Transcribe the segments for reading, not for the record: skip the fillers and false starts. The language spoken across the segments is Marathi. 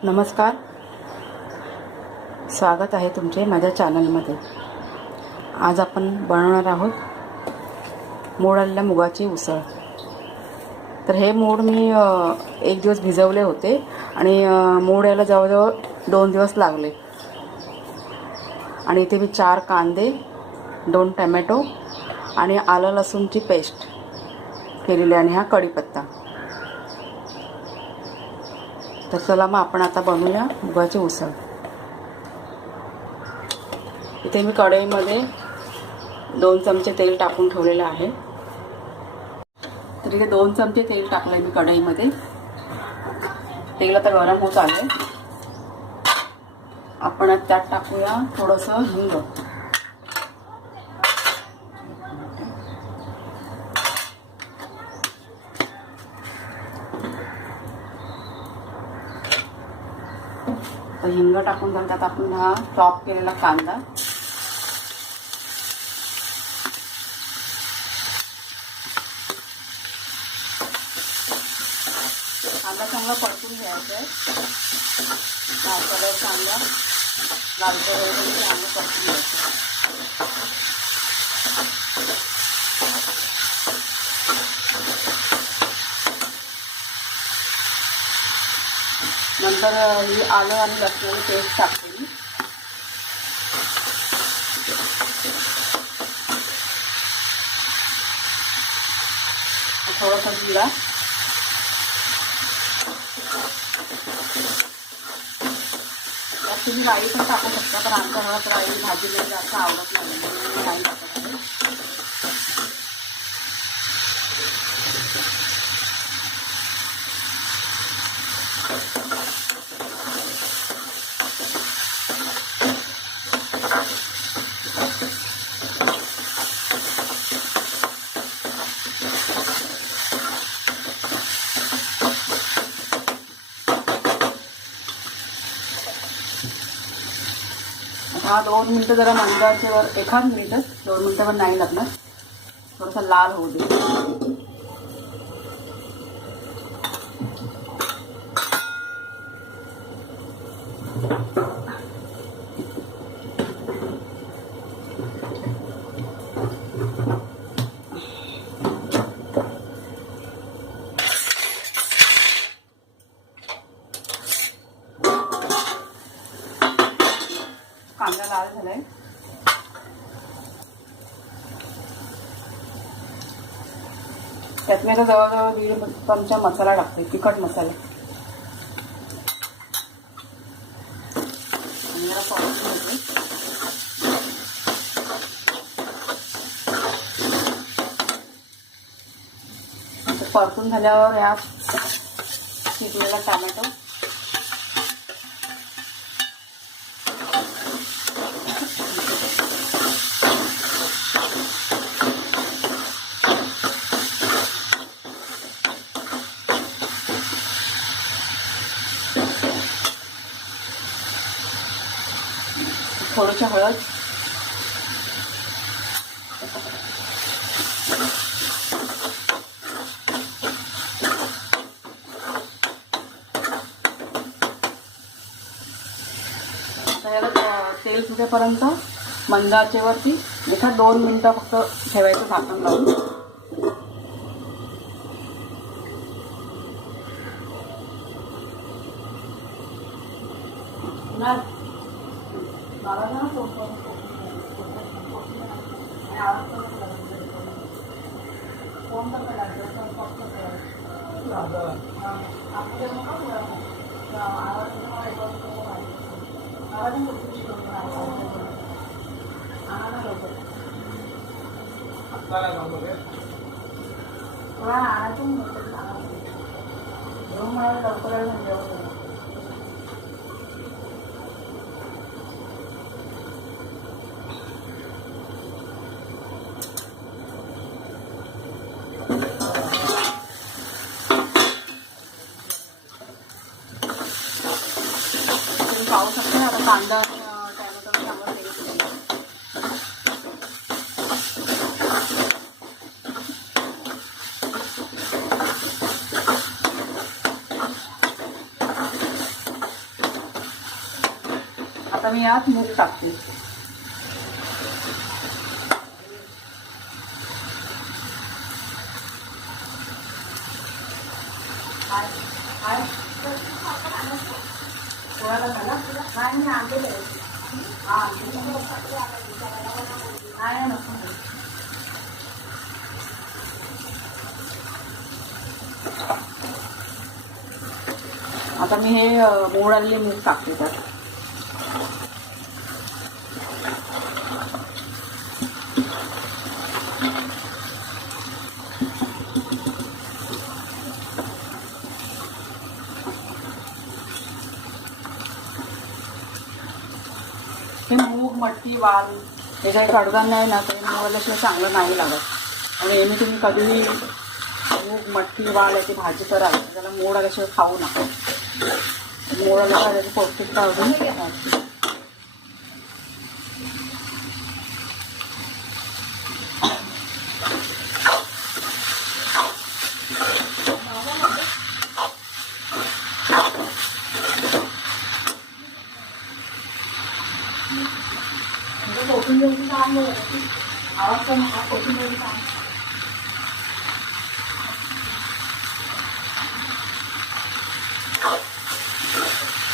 नमस्कार, स्वागत आहे तुमचे माझ्या चॅनलमध्ये. आज आपण बनवणार आहोत मोड आलेल्या मुगाची उसळ. तर हे मोड मी एक दिवस भिजवले होते आणि मोड यायला जवळजवळ 2 दिवस लागले. आणि इथे मी 4 कांदे, 2 टमॅटो आणि आलं लसूणची पेस्ट केलेली आणि हा कढीपत्ता. तर चला मग आपण आता बनवूया मुगाची उसळ. इथे मी कढईमध्ये 2 चमचे तेल टाकून ठेवलेलं आहे. तर इथे 2 चमचे तेल टाकलंय मी कढईमध्ये. तेल आता गरम होत आलंय. आपण त्यात टाकूया थोडंसं हिंग. तर हिंग टाकून झालं त्यात आपण हा चॉप केलेला कांदा, कांदा चांगला परतून घ्यायचा आहे. कलर चांगला लालसर होईल चांगलं परतून घ्यायचं. नंतर ही आलं आणि लसणाची पेस्ट टाकते मी. थोडासा जिरा, त्यात तुम्ही राई पण टाकू शकता, पण आमच्या घरात राई भाजीला जास्त आवडत नाही म्हणून राई टाकत आहे. हा 2 मिनटं जरा मंदाच्या वर, 1 मिनिटच, 2 मिनटं पण नाही लागणार. थोडासा लाल होऊ दे. कांदा लाल झालाय. त्यात मी आता जवळजवळ 1.5 चमचा मसाला टाकते, तिखट मसाला. आणि जरा परतून घेते. परतून झाल्यावर यात शिजलेला टोमॅटो, थोडीशी हळद, याला तेल सुटेपर्यंत मंद आचेवरती 1-2 मिनिटं फक्त ठेवायचं झाकण लावून. पाहू शकता आता कांदा टॅमॅटो चांगला तेल. आता मी यात मूग टाकते. आता मी हे मोड आलेले मूग टाकते त्यात. हे मूग, मटकी, वाल हे काही कडधान्य आहे ना, ते मोडाल्याशिवाय चांगलं नाही लागत. आणि नेहमी तुम्ही कधीही मूग, मटकी, वाल याची भाजी कराल त्याला मोड आल्याशिवाय खाऊ नका. मोड आल्याशिवाय त्याची पौष्टिकता अजून वाढते.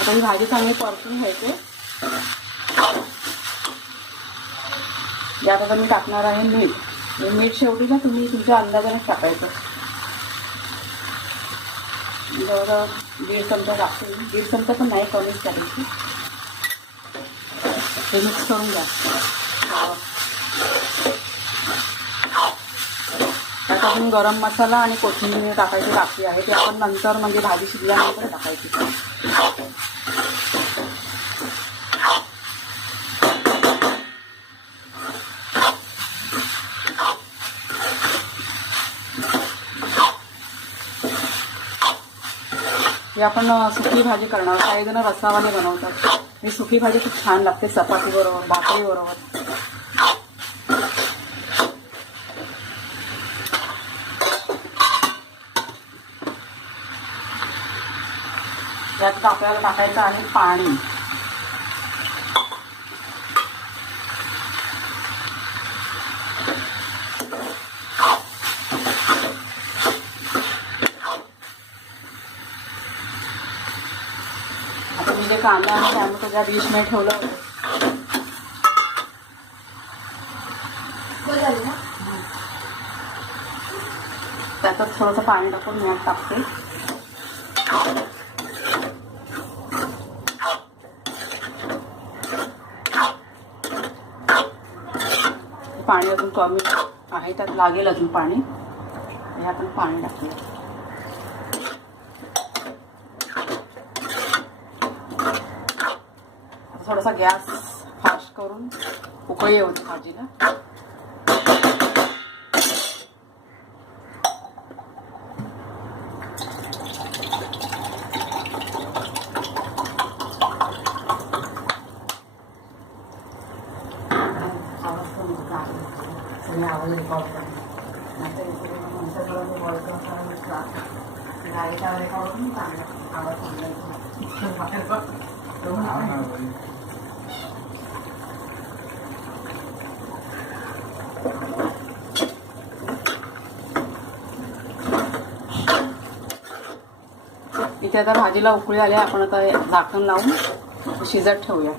आता ही भाजी चांगली परतून घ्यायची. यात आता मी टाकणार आहे मीठ. मीठ शेवटी ना तुम्ही तुमच्या अंदाजाने टाकायचं. जवळजवळ 1.5 चमचा टाकते. 1.5 चमचा पण नाही, कमीच टाकायची. हे मिक्स करून घ्या. त्यात अजून गरम मसाला आणि कोथिंबीर टाकायची बाकी आहे. ते आपण नंतर म्हणजे भाजी शिजल्यानंतर टाकायची. ही आपण सुकी भाजी करणार. काही जण रस्सावाली बनवतात. ही सुकी भाजी खूप छान लागते चपाती बरोबर, भाकरी बरोबर. यात आपल्याला टाकायचं आहे पाणी. आता मी जे कांदा आणि टॅमॅटो ज्या डिशमध्ये ठेवलं होतं त्यातच थोडंसं पाणी टाकून मी टाकते. पाणी अजून कमी आहे, त्यात लागेल अजून पाणी. हे आपण पाणी टाकूया. थोडासा गॅस फास्ट करून उकळी येऊ दे भाजीला. आवाज रेकॉर्ड इथे आता भाजीला उकळी आली. आपण आता झाकण लावून शिजत ठेवूया.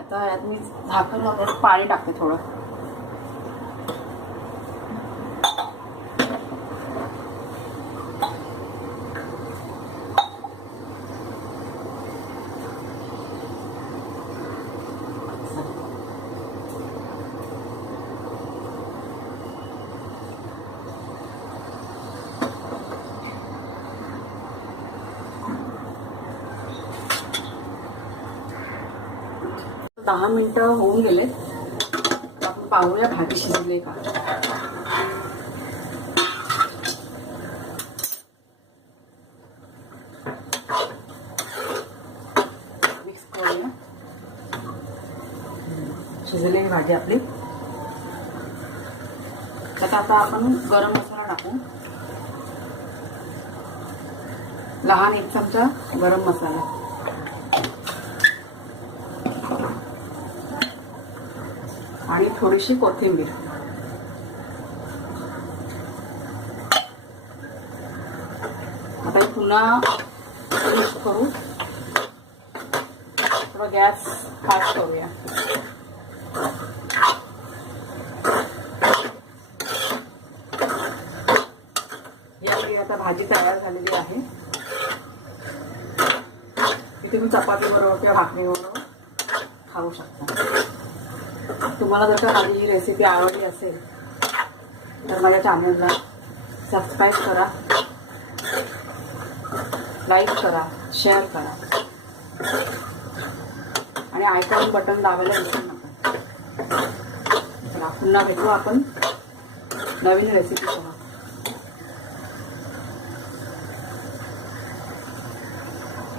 आता यात मी झाकण लावून पाणी टाकते थोडं. दहा मिनिटं होऊन गेले. आपण पाहूया भाजी शिजली का. मिक्स करूया. शिजलेली भाजी आपली. त्यात आता आपण गरम मसाला टाकू. लहान 1 चमचा गरम मसाला. थोडीशी कोथिंबीर. आता हे पुन्हा मिक्स करू. थोडा गॅस फास्ट करूया. यावेळी आता भाजी तयार झालेली आहे. ती तुम्ही चपाती बरोबर किंवा भाकरी बरोबर खाऊ शकता. तुम्हाला जर का माझी ही रेसिपी आवडली असेल तर माझ्या चॅनलला सबस्क्राईब करा, लाईक करा, शेअर करा आणि आयकॉन बटन दाबायला विसरू नका. चला पुन्हा भेटू आपण नवीन रेसिपीसह.